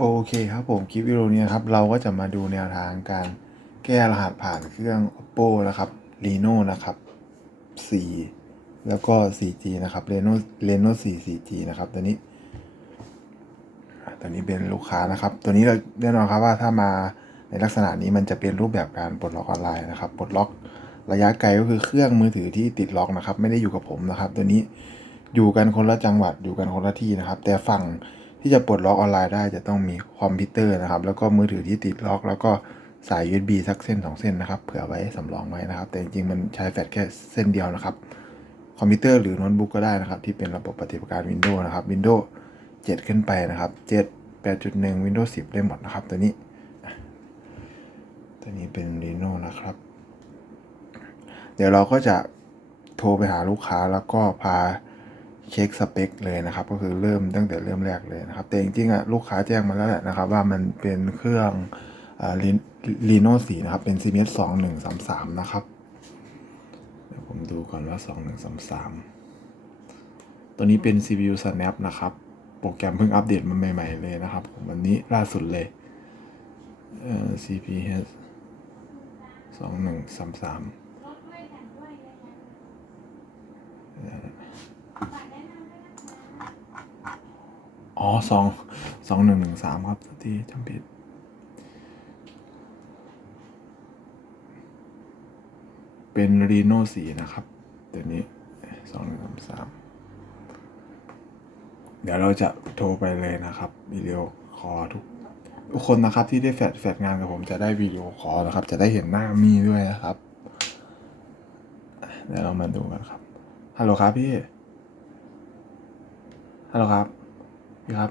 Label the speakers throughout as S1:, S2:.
S1: โอเคครับผมคลิปวิดีโอนี้ครับเราก็จะมาดูแนวทางการแก้รหัสผ่านเครื่อง oppo นะครับ reno นะครับ 4 แล้วก็ 4g นะครับ reno reno 4 4g นะครับตัวนี้ตัวนี้เป็นลูกค้านะครับ ตัวนี้เราแน่นอนครับว่าถ้ามาในลักษณะนี้มันจะเป็นรูปแบบการปลดล็อกออนไลน์นะครับปลดล็อกระยะไกลก็คือเครื่องมือถือที่ติดล็อกนะครับ ไม่ได้อยู่กับผมนะครับ ตัวนี้อยู่กันคนละจังหวัดอยู่กันคนละที่นะครับ แต่ฝั่ง ที่จะปลดล็อกออนไลน์ได้จะต้องมีคอมพิวเตอร์นะครับ แล้วก็มือถือที่ติดล็อก แล้วก็สาย USB สักเส้น 2 เส้นนะครับ เผื่อไว้สำรองไว้นะครับ แต่จริงๆมันใช้แฟลชแค่เส้นเดียวนะครับ คอมพิวเตอร์หรือโน้ตบุ๊กก็ได้นะครับ ที่เป็นระบบปฏิบัติการ Windows นะครับ Windows 7 ขึ้นไปนะครับ 7 8.1 Windows 10 ได้หมดนะครับ ตัวนี้ ตัวนี้เป็น Reno นะครับ เดี๋ยวเราก็จะโทรไปหาลูกค้าแล้วก็พา เช็คสเปคเลยนะครับ ก็คือเริ่มตั้งแต่เริ่มแรกเลยนะครับ แต่จริงๆอะลูกค้าแจ้งมาแล้วแหละนะครับ ว่ามันเป็นเครื่องลีโน่สีนะครับ เป็น CMS สองหนึ่งสามสามนะครับ เดี๋ยวผมดูก่อนว่าสองหนึ่งสามสามตัวนี้เป็น CPU Snap นะครับ โปรแกรมเพิ่งอัปเดตมาใหม่ๆเลยนะครับผมวันนี้ล่าสุดเลยเอ่อ CPS สองหนึ่งสามสาม อ๋อสองสองหนึ่งหนึ่งสามครับที่จำผิดเป็นรีโน่สีนะครับตัวนี้สองหนึ่งสามสามเดี๋ยวเราจะโทรไปเลยนะครับวิดีโอคอลทุกทุกคนนะครับที่ได้แฟดแฟดงานกับผมจะได้วิดีโอคอลนะครับ จะได้เห็นหน้ามีด้วยนะครับเดี๋ยวเรามาดูกันครับฮัลโหลครับพี่ฮัลโหลครับ ครับ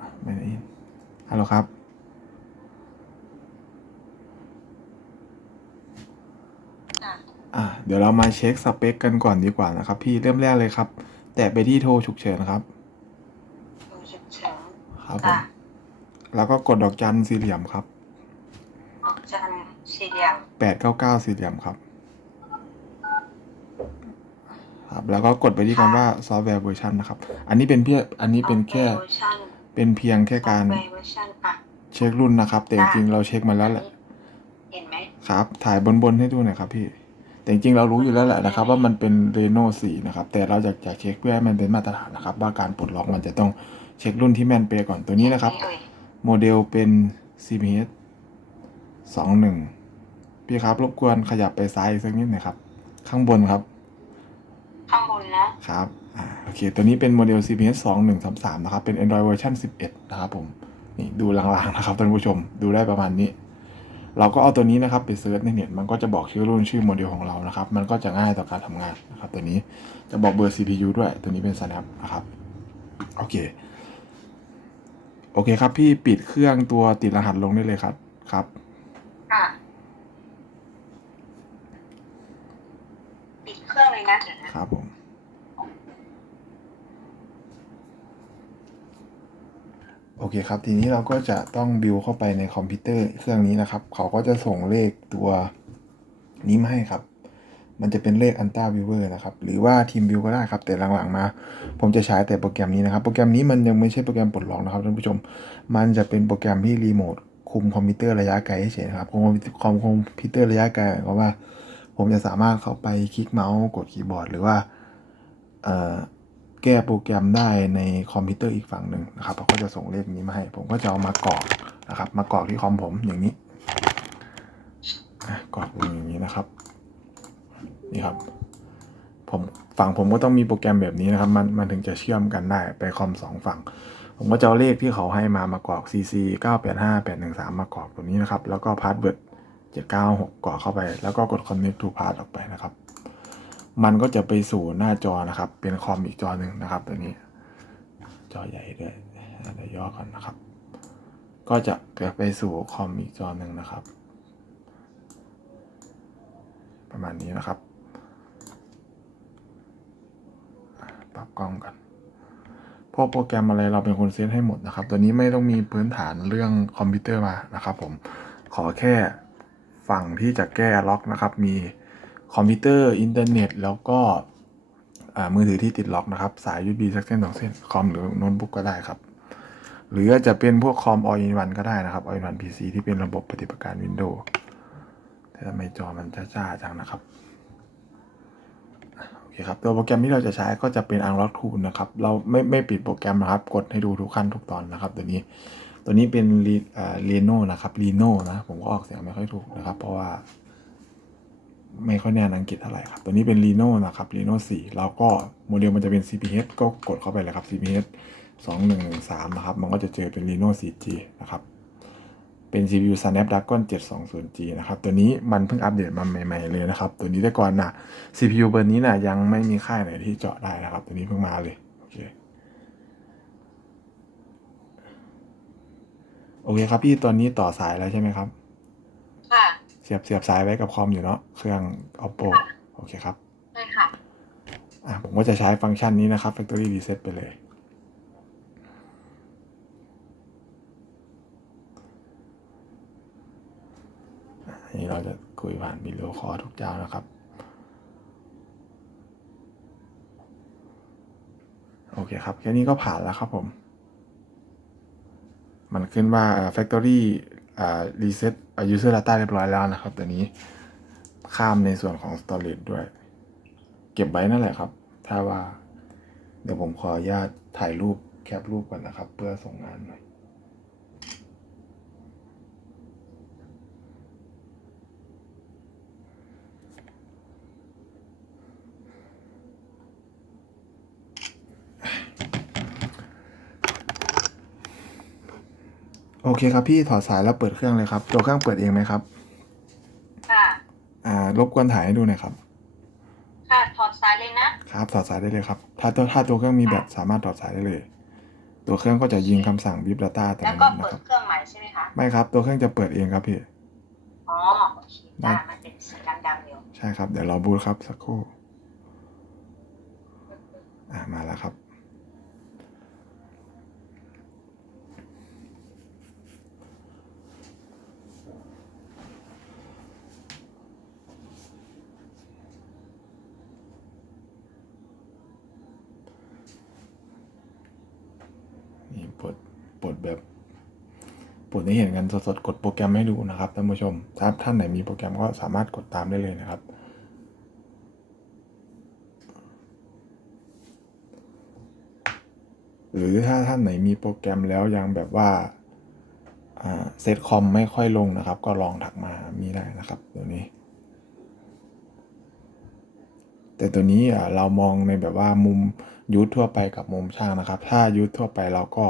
S1: อะไม่ได้ยินฮัลโหลครับ
S2: จ้ะ
S1: อะเดี๋ยวเรามาเช็คสเปคกันก่อนดีกว่านะครับ พี่เริ่มแรกเลยครับ แตะไปที่โทรฉุกเฉินครับ
S2: ดูฉุกเฉิน
S1: ครับผม
S2: ค่ะ
S1: แล้วก็กดดอกจันสี่เหลี่ยมครับ
S2: ออกจันทร์สี่เหลี่ยม
S1: แปดเก้าเก้าสี่เหลี่ยมครับ ครับแล้วก็กดไปที่คำว่าซอฟต์แวร์เวอร์ชันนะครับ อันนี้เป็นเพียงอันนี้เป็นแค่
S2: เวอร์ชัน
S1: เป็นเพียงแค่การ
S2: เวอร์ชันอะ
S1: เช็ครุ่นนะครับ แต่จริงๆเราเช็คมาแล้วแหละ
S2: เห็นไหม
S1: ครับ ถ่ายบนบนๆให้ดูหน่อยครับพี่แต่จริงๆเรารู้อยู่แล้วแหละนะครับ ว่ามันเป็นเรโน่4นะครับ แต่เราอยากจะเช็คเพื่อให้มันเป็นมาตรฐานนะครับ ว่าการปลดล็อกมันจะต้องเช็ครุ่นที่แม่นเป๊ะก่อนตัวนี้นะครับ
S2: เอ่ย
S1: โมเดลเป็น CPS 21 พี่ครับรบกวนขยับไปซ้ายอีกสักนิดหน่อยครับ ข้างบนครับ
S2: ข้างบนนะ ครับ
S1: อ่า โอเค ตัวนี้เป็นโมเดล CPS 2133 นะครับ เป็น Android version 11 นะครับผม นี่ดูลางๆ นะครับท่านผู้ชม ดูได้ประมาณนี้ เราก็เอาตัวนี้นะครับไปเซิร์ชในเน็ต มันก็จะบอกชื่อรุ่นชื่อโมเดลของเรา นะครับ มันก็จะง่ายต่อการทำงานนะครับ ตัวนี้ จะบอกเบอร์ CPU ด้วย ตัวนี้เป็น Snap นะครับ โอเค โอเคครับ พี่ปิดเครื่องตัวติดรหัสลงได้เลยครับ ครับ
S2: ค่ะปิดเครื่องเลยนะเดี๋ยวนะครับ
S1: ผม โอ เคครับ ทีนี้เราก็จะต้องบิวเข้าไปในคอมพิวเตอร์เครื่องนี้นะครับ เขาก็จะส่งเลขตัวนี้มาให้ครับ มันจะเป็นเลขอันต้าวิวเวอร์นะครับ หรือว่าทีมบิวก็ได้ครับ แต่หลังๆมา ผมจะใช้แต่โปรแกรมนี้นะครับ โปรแกรมนี้มันยังไม่ใช่โปรแกรมปลดล็อกนะครับท่านผู้ชม มันจะเป็นโปรแกรมที่รีโมทคุมคอมพิวเตอร์ระยะไกลเฉยๆครับคุมคอมคอมพิวเตอร์ระยะไกลหมายความว่า ผมจะสามารถเข้าไปคลิกเมาส์กดคีย์บอร์ด หรือว่าเอ่อ แก้โปรแกรมได้ในคอมพิวเตอร์อีกฝั่งหนึ่งนะครับเขาก็จะส่งเลขนี้มาให้ ผมก็จะเอามากรอกนะครับ มากรอกที่คอมผมอย่างนี้กรอกอย่างนี้นะครับ นี่ครับ ผมฝั่งผมก็ต้องมีโปรแกรมแบบนี้นะครับ มันมันถึงจะเชื่อมกันได้ไปคอมสองฝั่ง ผมก็จะเอาเลขที่เขาให้มามากรอก cc 985 813 มากรอกตรงนี้นะครับ แล้วก็พาสเวิร์ด796กรอกเข้าไป แล้วก็กด connect to pass ออกไปนะครับ มันก็จะไปสู่หน้าจอนะครับ เป็นคอมอีกจอหนึ่งนะครับตัวนี้ จอใหญ่ด้วยเดี๋ยวย่อก่อนนะครับ ก็จะเกิดไปสู่คอมอีกจอหนึ่งนะครับ ประมาณนี้นะครับปรับกล้องกันพวกโปรแกรมอะไรเราเป็นคนเซตให้หมดนะครับ ตัวนี้ไม่ต้องมีพื้นฐานเรื่องคอมพิวเตอร์มานะครับ ผมขอแค่ฝั่งที่จะแก้ล็อกนะครับ มี คอมพิวเตอร์ อินเทอร์เน็ต แล้วก็มือถือที่ติดล็อกนะครับ สาย USB สักเส้นสองเส้น คอมหรือโน้ตบุ๊กก็ได้ครับ หรือจะเป็นพวกคอม all in one ก็ได้นะครับ all in one PC ที่เป็นระบบปฏิบัติการ Windows แต่ทำไมจอมันจ้าๆจังนะครับโอเคครับ ตัวโปรแกรมที่เราจะใช้ก็จะเป็น Unlock Tool นะครับ เราไม่ไม่ปิดโปรแกรมนะครับ กดให้ดูทุกขั้นทุกตอนนะครับตัวนี้ตัวนี้เป็นเรีโนนะครับรีโนนะ ผมก็ออกเสียงไม่ค่อยถูกนะครับ เพราะว่า ไม่ค่อยแน่นอังกฤษเท่าไหร่ครับ ตัวนี้เป็น Reno นะครับ Reno 4 แล้วก็โมเดลมันจะเป็น CPH ก็กดเข้าไปเลยครับ CPH 2113 นะครับ มันก็จะเจอเป็น Reno 4G นะครับ เป็น CPU Snapdragon 720G นะครับ ตัวนี้มันเพิ่งอัปเดตมาใหม่ ๆ เลยนะครับ ตัวนี้แต่ก่อนนะ CPU เบอร์นี้นะยังไม่มีค่ายไหนที่เจาะได้นะครับ ตัวนี้เพิ่งมาเลยโอเคโอเคครับพี่ตัวนี้ต่อสายแล้วใช่ไหมครับ สียบเสียบสายไว้กับคอมอยู่เนาะเครื่อง oppo โอเคครับ
S2: ใช่ค่ะ
S1: อะผมก็จะใช้ฟังก์ชันนี้นะครับ factory reset ไปเลยอะอันนี้เราจะคุยผ่านวิดีโอคอลทุกเจ้านะครับ โอเคครับ แค่นี้ก็ผ่านแล้วครับผม มันขึ้นว่าเอ่อ factory อ่า reset อ่า user data เรียบร้อยแล้วนะครับ แต่นี้ข้ามในส่วนของ storage ด้วย เก็บไว้นั่นแหละครับ ถ้าว่า เดี๋ยวผมขออนุญาตถ่ายรูปแคปรูปก่อนนะครับ เพื่อส่งงานหน่อย อเคครับพี่ถอดสายแล้วเปิดเครื่องเลยครับตัวเครื่องเปิดเองไหมครับ
S2: ค่ะ
S1: อ่ารบกวนถ่ายให้ดูหน่อยครับ
S2: ค่ะถอดสายเลยนะ
S1: ครับถอดสายได้เลยครับ ถ้าตัวถ้าตัวเครื่องมีแบตสามารถถอดสายได้เลย ตัวเครื่องก็จะยิงคำสั่ง Bip Data อัต
S2: แล้ว
S1: โน
S2: ก็
S1: มัติ
S2: เปิ
S1: นะ
S2: ด
S1: ครับ
S2: เครื่องใหม่ใช่ไหมคะ
S1: ไม่ครับ ตัวเครื่องจะเปิดเองครับพี่
S2: อ๋อโอเคได้มันเป็นสีดำๆอยู่
S1: ใช่ครับเดี๋ยวรอบูตครับสักครู่อ่ามาแล้วครับ นี่ปลดปลดแบบปล ดให้เห็นกันสดๆ กดโปรแกรมให้ดูนะครับท่านผู้ชม ถ้าท่านไหนมีโปรแกรมก็สามารถกดตามได้เลยนะครับ หรือถ้าท่านไหนมีโปรแกรมแล้วยังแบบว่าเซตคอมไม่ค่อยลงนะครับ ก็ลองถักมามีได้นะครับตัวนี้ แต่ตัวนี้เรามองในแบบว่ามุมยูททั่วไปกับมุมช่างนะครับ ถ้ายูททั่วไปเราก็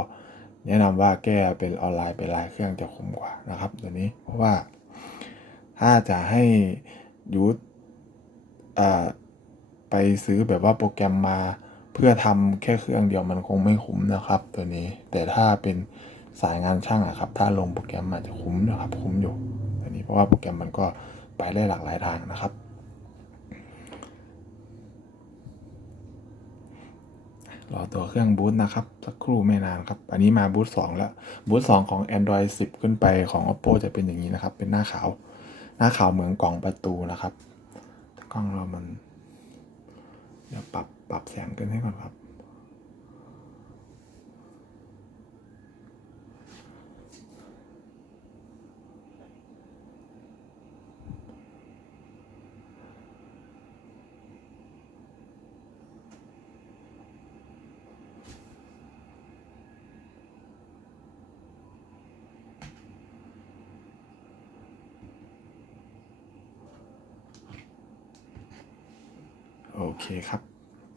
S1: แนะนำว่าแก้เป็นออนไลน์เป็นรายเครื่องจะคุ้มกว่านะครับตัวนี้เพราะว่าถ้าจะให้ยูทไปซื้อแบบว่าโปรแกรมมาเพื่อทำแค่เครื่องเดียวมันคงไม่คุ้มนะครับ ตัวนี้แต่ถ้าเป็นสายงานช่างอะครับ ถ้าลงโปรแกรมอาจจะคุ้มนะครับคุ้มอยู่ตัวนี้เพราะว่าโปรแกรมมันก็ไปได้หลากหลายทางนะครับ รอตัวเครื่องบูตนะครับ สักครู่ไม่นานครับ อันนี้มาบูต2แล้วบูต2ของ Android 10 ขึ้นไปของ Oppo จะเป็นอย่างนี้นะครับ เป็นหน้าขาว หน้าขาวเหมือนกล่องประตูนะครับกล้องเรามัน เดี๋ยวปรับปรับแสงขึ้นให้ก่อนครับ เคครับ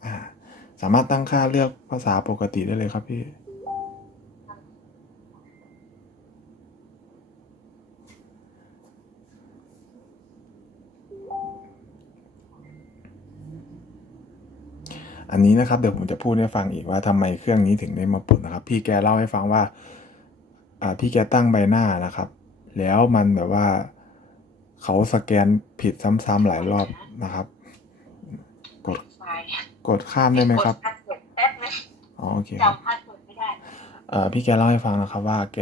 S1: อ่าสามารถตั้งค่าเลือกภาษาปกติได้เลยครับพี่อันนี้นะครับเดี๋ยวผมจะพูดให้ฟังอีกว่าทำไมเครื่องนี้ถึงได้มาปลดนนะครับ พี่แกเล่าให้ฟังว่าอ่าพี่แกตั้งใบหน้านะครับ แล้วมันแบบว่าเขาสแกนผิดซ้ำๆหลายรอบนะครับ กด
S2: ไฟล์
S1: กดข้ามได้ไหมครับ
S2: กดพาสเวิร์ดแป๊บนึง
S1: อ๋อโอเคครับ
S2: จำพาสเวิร์ดไม่ได้
S1: เอ่อพี่แกเล่าให้ฟังนะครับ ว่าแก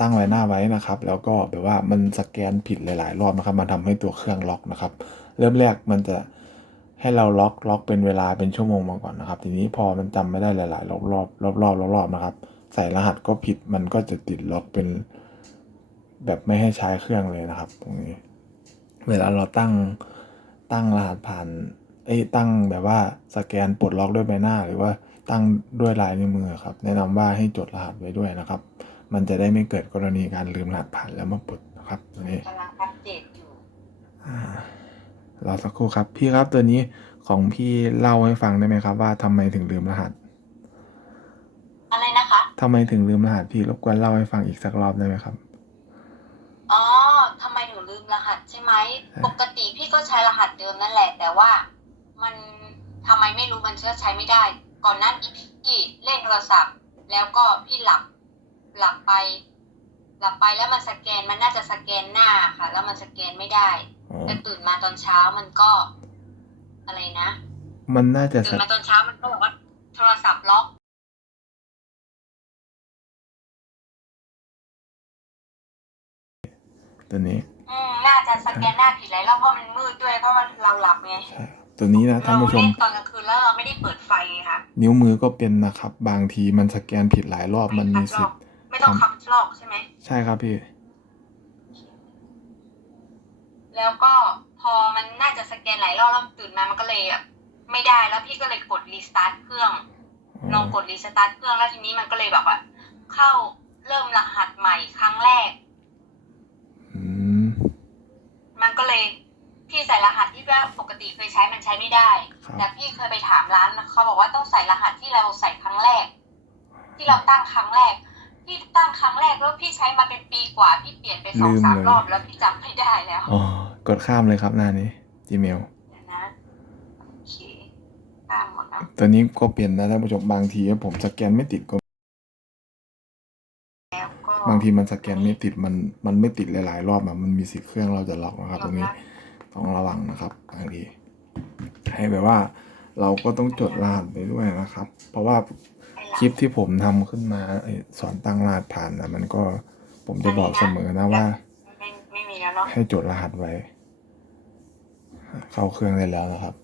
S1: ตั้งไว้หน้าไว้นะครับ แล้วก็แบบว่ามันสแกนผิดหลาย ๆ รอบนะครับ มันทำให้ตัวเครื่องล็อกนะครับ เริ่มแรกมันจะให้เราล็อกล็อกเป็นเวลาเป็นชั่วโมงมาก่อนนะครับ ทีนี้พอมันจำไม่ได้หลายๆรอบรอบรอบรอบรอบรอบนะครับ ใส่รหัสก็ผิดมันก็จะติดล็อกเป็น แบบไม่ให้ใช้เครื่องเลยนะครับ ตรงนี้ เวลาเราตั้งตั้งรหัสผ่าน เอ้ยตั้งแบบว่าสแกนปลดล็อกด้วยใบหน้า หรือว่าตั้งด้วยลายนิ้วมือครับ แนะนำว่าให้จดรหัสไว้ด้วยนะครับ มันจะได้ไม่เกิดกรณีการลืมรหัสผ่านแล้วมาปลดนะครับตัวนี้
S2: กำลังอัปเดตอยู่
S1: อ่ารอสักครู่ครับ พี่ครับตัวนี้ของพี่เล่าให้ฟังได้ไหมครับ ว่าทำไมถึงลืมรหัส
S2: อะไรนะคะ
S1: ทำไมถึงลืมรหัสพี่รบกวนเล่าให้ฟังอีกสักรอบได้ไหมครับ
S2: อ๋อทำไมถึงลืมรหัสใช่ไหม
S1: ใช่
S2: ปกติพี่ก็ใช้รหัสเดิมนั่นแหละแต่ว่า มันทำไมไม่รู้มันเชื่อใช้ไม่ได้ ก่อนหนั้นอีพี่เล่นโทรศัพท์ แล้วก็พี่หลับหลับไป หลับไปแล้วมันสแกนมันน่าจะสแกนหน้าค่ะ แล้วมันสแกนไม่ได้
S1: อ๋อ
S2: แต่ตื่นมาตอนเช้ามันก็ อะไรนะ
S1: มันน่าจะ
S2: ตื่นมาตอนเช้ามันก็บอกว่าโทรศัพท์ล็อก
S1: ตัวนี้
S2: อืมน่าจะสแกนหน้าผิดหลายรอบเพราะมันมืดด้วยเพราะว่าเราหลับไง
S1: ใช่ครับ ตัวนี้นะท่านผู้ชม
S2: เล่นตอนกลางคืนแล้วเราไม่ได้เปิดไฟไงค่ะ
S1: นิ้วมือก็เป็นนะครับ บางทีมันสแกนผิดหลายรอบมันมีสิทธิ์
S2: ไม่ต้องคับลอกใช่ไหม
S1: ใช่ครับพี่
S2: แล้วก็พอมันน่าจะสแกนหลายรอบแล้วตื่นมามันก็เลยแบบไม่ได้แล้วพี่ก็เลยกดรีสตาร์ทเครื่องลองกดรีสตาร์ทเครื่องแล้วทีนี้มันก็เลยแบบว่า เข้าเริ่มรหัสใหม่ครั้งแรก
S1: อืม
S2: มันก็เลย พี่ใส่รหัสที่ว่าปกติเคยใช้มันใช้ไม่ได้
S1: ครับ
S2: แต่พี่เคยไปถามร้านเขาบอกว่าต้องใส่รหัสที่เราใส่ครั้งแรก ที่เราตั้งครั้งแรก พี่ตั้งครั้งแรกแล้วพี่ใช้มาเป็นปีกว่าพี่เปลี่ยนไปสองสามรอบแล้วพี่จำไม่ได้แล้ว
S1: อ๋อกดข้ามเลยครับหน้านี้ Gmail
S2: เดี๋ยวนะโอเคตามหมดแล้ว
S1: ตัวนี้ก็เปลี่ยนนะท่านผู้ชมบางทีผมสแกนไม่ติดก็
S2: แล้วก็
S1: บางทีมันสแกนไม่ติดมันมันไม่ติดหลายๆ รอบอะมันมีสิทธิ์เครื่องเราจะล็อกนะครับ ตรงนี้ ต้องระวังนะครับบางทีให้แบบว่าเราก็ต้องจดรหัสไปด้วยนะครับ เพราะว่า
S2: ไปละ
S1: คลิปที่ผมทำขึ้นมาไอ้สอนตั้งรหัสผ่านนะมันก็ผมจะบอกเสมอนะว่า
S2: ไม่ไม่มีแล้วเนาะ
S1: ให้จดรหัสไว้ เข้าเครื่องได้แล้วนะครับ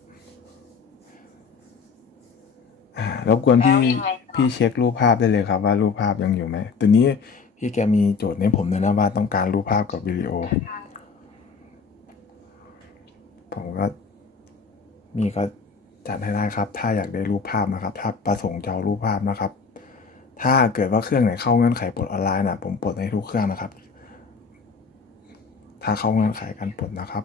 S1: อ่ารบกวนพี่
S2: แล้วยังไงต่อ
S1: พี่เช็ครูปภาพได้เลยครับ ว่ารูปภาพยังอยู่ไหมตัวนี้พี่แกมีโจทย์ให้ผมด้วยนะว่าต้องการรูปภาพกับวิดีโอ ผมก็มีก็จัดให้ได้ครับ ถ้าอยากได้รูปภาพนะครับ ถ้าประสงค์จะเอารูปภาพนะครับ ถ้าเกิดว่าเครื่องไหนเข้าเงื่อนไขปลดออนไลน์นะผมปลดให้ทุกเครื่องนะครับ ถ้าเข้าเงื่อนไขการปลดนะครับ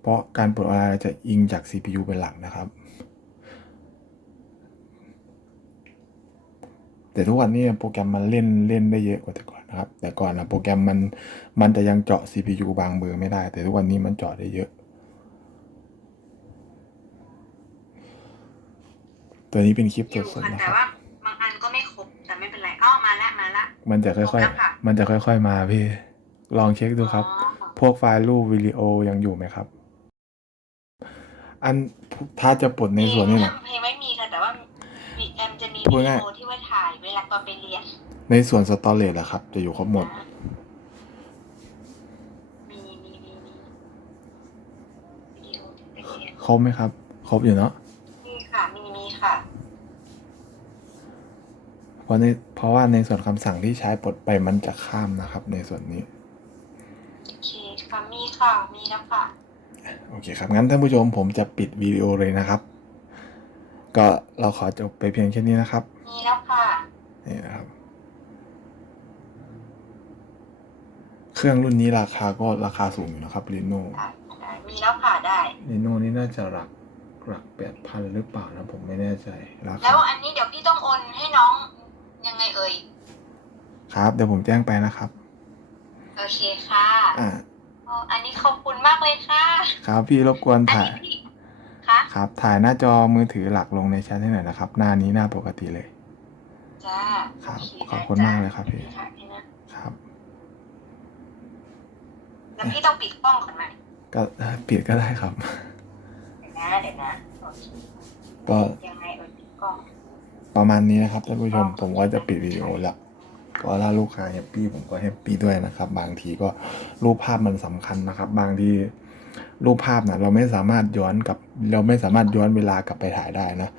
S1: เพราะการปลดออนไลน์จะอิงจาก CPU เป็นหลักนะครับ แต่ทุกวันนี้โปรแกรมมันเล่นเล่นได้เยอะกว่าแต่ก่อน นะครับ แต่ก่อนนะโปรแกรมมันมันจะยังเจาะ CPU บางเบอร์ไม่ได้ แต่ทุกวันนี้มันเจาะได้เยอะ ตัวนี้เป็นคลิป
S2: อยู่
S1: สด
S2: ค่ะ
S1: ๆนะค
S2: แต่
S1: รับ
S2: ว่าบางอันก็ไม่ครบแต่ไม่เป็นไรอ้าวมาละมาละ
S1: มันจะค่
S2: คร
S1: อย
S2: บแล้วค่ะ
S1: ๆมันจะค่อยๆมาพี่ ลองเช็คดูครับ
S2: อ๋อ
S1: พวกไฟล์รูปวิดีโอยังอยู่ไหมครับ อันถ้าจะปลดในส่วนนี้นะ
S2: เพลงไม่มีค่ะแต่ว่ามีแอมจะมี
S1: พู
S2: วิ
S1: ด
S2: ดี
S1: ง่าย
S2: โอที่ไว้ถ่ายเวลาตอนไปเรียน
S1: ในส่วนสตอเรจอะครับ จะอยู่ครบหมด
S2: นะมีมีมีมีวิดีโอที่ไปเรียน
S1: ครบไหมครับ ครบอยู่เนาะ
S2: มีค่ะ มีมีค่ะ
S1: เพราะในเพราะว่าในส่วนคำสั่งที่ใช้ปลดไปมันจะข้ามนะครับ ในส่วนนี้
S2: โอเคค่ะ มีค่ะ มีแล้วค่ะ
S1: โอเคครับ งั้นท่านผู้ชมผมจะปิดวิดีโอเลยนะครับ ก็เราขอจบไปเพียงแค่นี้นะครับ
S2: มีแล้วค่ะ
S1: นี่นะครับ เครื่องรุ่นนี้ราคาก็ราคาสูงอยู่นะครับ Reno
S2: ได้ได้มีแล้วค่ะได้
S1: Reno นี่น่าจะหลักหลักแปดพันหรือเปล่านะผมไม่แน่ใจรา
S2: แล้
S1: คา
S2: วอันนี้เดี๋ยวพี่ต้องโอนให้น้องยังไงเอ่ย
S1: ครับเดี๋ยวผมแจ้งไปนะครับ
S2: โอเคค่ะ
S1: อ่า
S2: อ๋ออันนี้ขอบคุณมากเลยค่ะ
S1: ครับพี่รบกวน
S2: อัน
S1: ถ่าย
S2: นี้พี่คะ
S1: ครับ ถ่ายหน้าจอมือถือหลักลงในแชทให้หน่อยนะครับ หน้านี้หน้าปกติเลย
S2: จ้า
S1: ครับ
S2: โเข
S1: อบคุณ
S2: ได้
S1: มากเลยครับพี่
S2: จ้าพี่นะครับ แล้วพี่ต้องปิดกล้องก่อนไหม
S1: ก็ปิดก็ได้ครับ
S2: เดี๋ยวนะเดี๋ยวนะโอเค
S1: ก็
S2: ยังไงเอ่ยปิดกล้อง
S1: ประมาณนี้นะครับท่านผู้ชมผมก็จะปิดวิดีโอแล้วก็ถ้าลูกค้าแฮปปี้ผมก็แฮปปี้ด้วยนะครับ บางทีก็รูปภาพมันสำคัญนะครับ บางทีรูปภาพนะเราไม่สามารถย้อนกลับเราไม่สามารถย้อนเวลากลับไปถ่ายได้นะ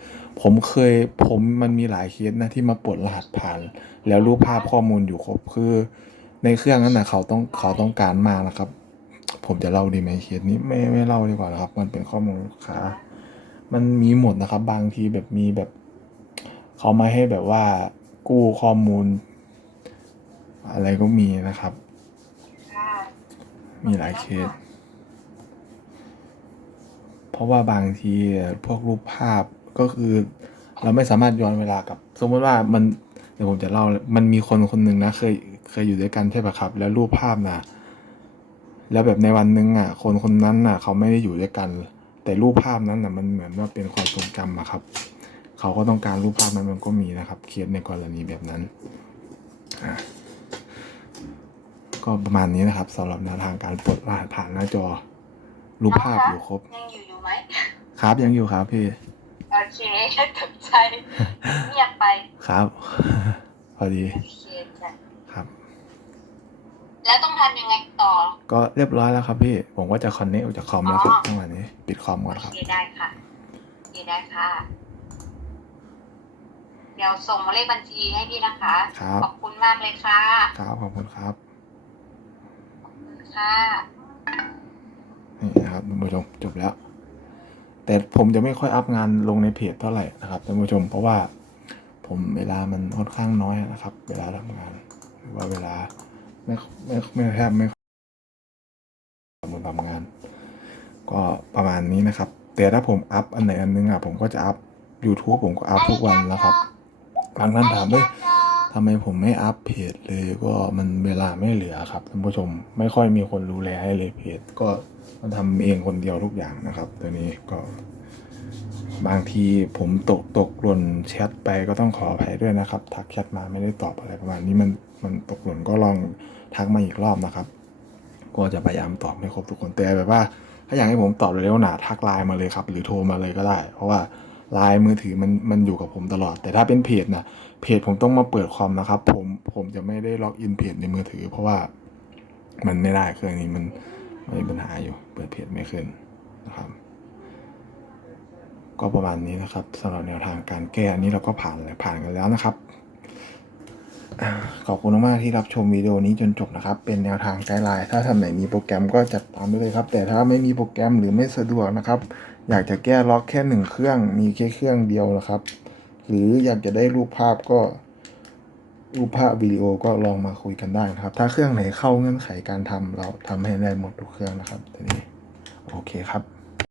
S1: ผมเคยผมมันมีหลายเคสนะที่มาปลดรหัสผ่าน แล้วรูปภาพข้อมูลอยู่ครบคือ ในเครื่องนั้นนะเขาต้องเขาต้องการมากนะครับ ผมจะเล่าดีไหมเคสนี้ไม่ไม่เล่าดีกว่านะครับ มันเป็นข้อมูลลูกค้า มันมีหมดนะครับ บางทีแบบมีแบบ เขามาให้แบบว่ากู้ข้อมูล อะไรก็มีนะครับ
S2: ค่ะ
S1: มีหลายเคส เพราะว่าบางทีพวกรูปภาพก็คือ เราไม่สามารถย้อนเวลากลับ สมมติว่ามันเดี๋ยวผมจะเล่า มันมีคนคนหนึ่งนะเคย เคยอยู่ด้วยกันใช่ปะครับ แล้วรูปภาพนะแล้วแบบในวันหนึงอะ คนคนนั้นน่ะ เขาไม่ได้อยู่ด้วยกัน แต่รูปภาพนั้นน่ะ มันเหมือนว่าเป็นความทรงจำอะครับ เขาก็ต้องการรูปภาพนั้นมันก็มีนะครับ เคสในกรณีแบบนั้นอะก็ประมาณนี้นะครับสำหรับแนวทางการปลดรหัสผ่านหน้าจอ รูปภาพอยู่ครบ
S2: ยังอยู่อยู่ไหม
S1: ครับยังอยู่ครับพี่
S2: โอเคตกใจเงียบไป
S1: ครับ พอดี
S2: โอเคจ้ะ
S1: ครับ
S2: แล้วต้องทำยังไงต่อ
S1: ก็เรียบร้อยแล้วครับพี่ ผมก็จะคอนเนคออกจากคอมแล้วครับจังหวะนี้ ปิดคอมก่อน
S2: โอ
S1: ครับ
S2: เคได้ค่ะโอเคได้ค่ะ เดี๋ยวส่งเลขบัญชีให้พี่นะคะ
S1: ครับ
S2: ขอบคุณมากเลยค่ะ
S1: ครับขอบคุณครับ
S2: ขอบคุณค่ะ
S1: นี่นะครับท่านผู้ชมจบแล้ว แต่ผมจะไม่ค่อยอัพงานลงในเพจเท่าไหร่นะครับท่านผู้ชมเพราะว่าผมเวลามันค่อนข้างน้อยนะครับ เวลาทำงานหรือว่าเวลา ไม่ไม่ไม่แทบไม่มือทำงาน ก็ประมาณนี้นะครับ แต่ถ้าผมอัพอันไหนอันนึงอะผมก็จะอัพ YouTube ผมก็อัพทุกวันนะครับบางท่านถามว่าทำไมผมไม่อัพเพจเลยก็มันเวลาไม่เหลือครับท่านผู้ชมไม่ค่อยมีคนดูแลให้เลยเพจ ก็มันทำเองคนเดียวทุกอย่างนะครับ ตัวนี้ก็ บางทีผมตกตกหล่นแชทไปก็ต้องขออภัยด้วยนะครับ ทักแชทมาไม่ได้ตอบอะไรประมาณนี้มัน มันตกหล่นก็ลองทักมาอีกรอบนะครับ ก็จะพยายามตอบให้ครบทุกคนแต่แบบว่า ถ้าอยากให้ผมตอบเร็วๆหนาทักไลน์มาเลยครับ หรือโทรมาเลยก็ได้ เพราะว่าไลน์มือถือมันมันอยู่กับผมตลอด แต่ถ้าเป็นเพจนะเพจผมต้องมาเปิดคอมนะครับ ผมผมจะไม่ได้ล็อกอินเพจในมือถือ เพราะว่ามันไม่ได้เครื่องนี้มันมันมีปัญหาอยู่ เปิดเพจไม่ขึ้นนะครับ ก็ประมาณนี้นะครับสำหรับแนวทางการแก้อันนี้เราก็ผ่านเลยผ่านกันแล้วนะครับ ขอบคุณมากที่รับชมวิดีโอนี้จนจบนะครับ เป็นแนวทางไกด์ไลน์ถ้าทำไหนมีโปรแกรมก็จัดตามไปเลยครับ แต่ถ้าไม่มีโปรแกรมหรือไม่สะดวกนะครับ อยากจะแก้ล็อกแค่หนึ่งเครื่อง มีแค่เครื่องเดียวนะครับ หรืออยากจะได้รูปภาพก็รูปภาพวิดีโอก็ลองมาคุยกันได้นะครับ ถ้าเครื่องไหนเข้าเงื่อนไขการทำเราทำให้ได้หมดทุกเครื่องนะครับทีนี้โอเคครับ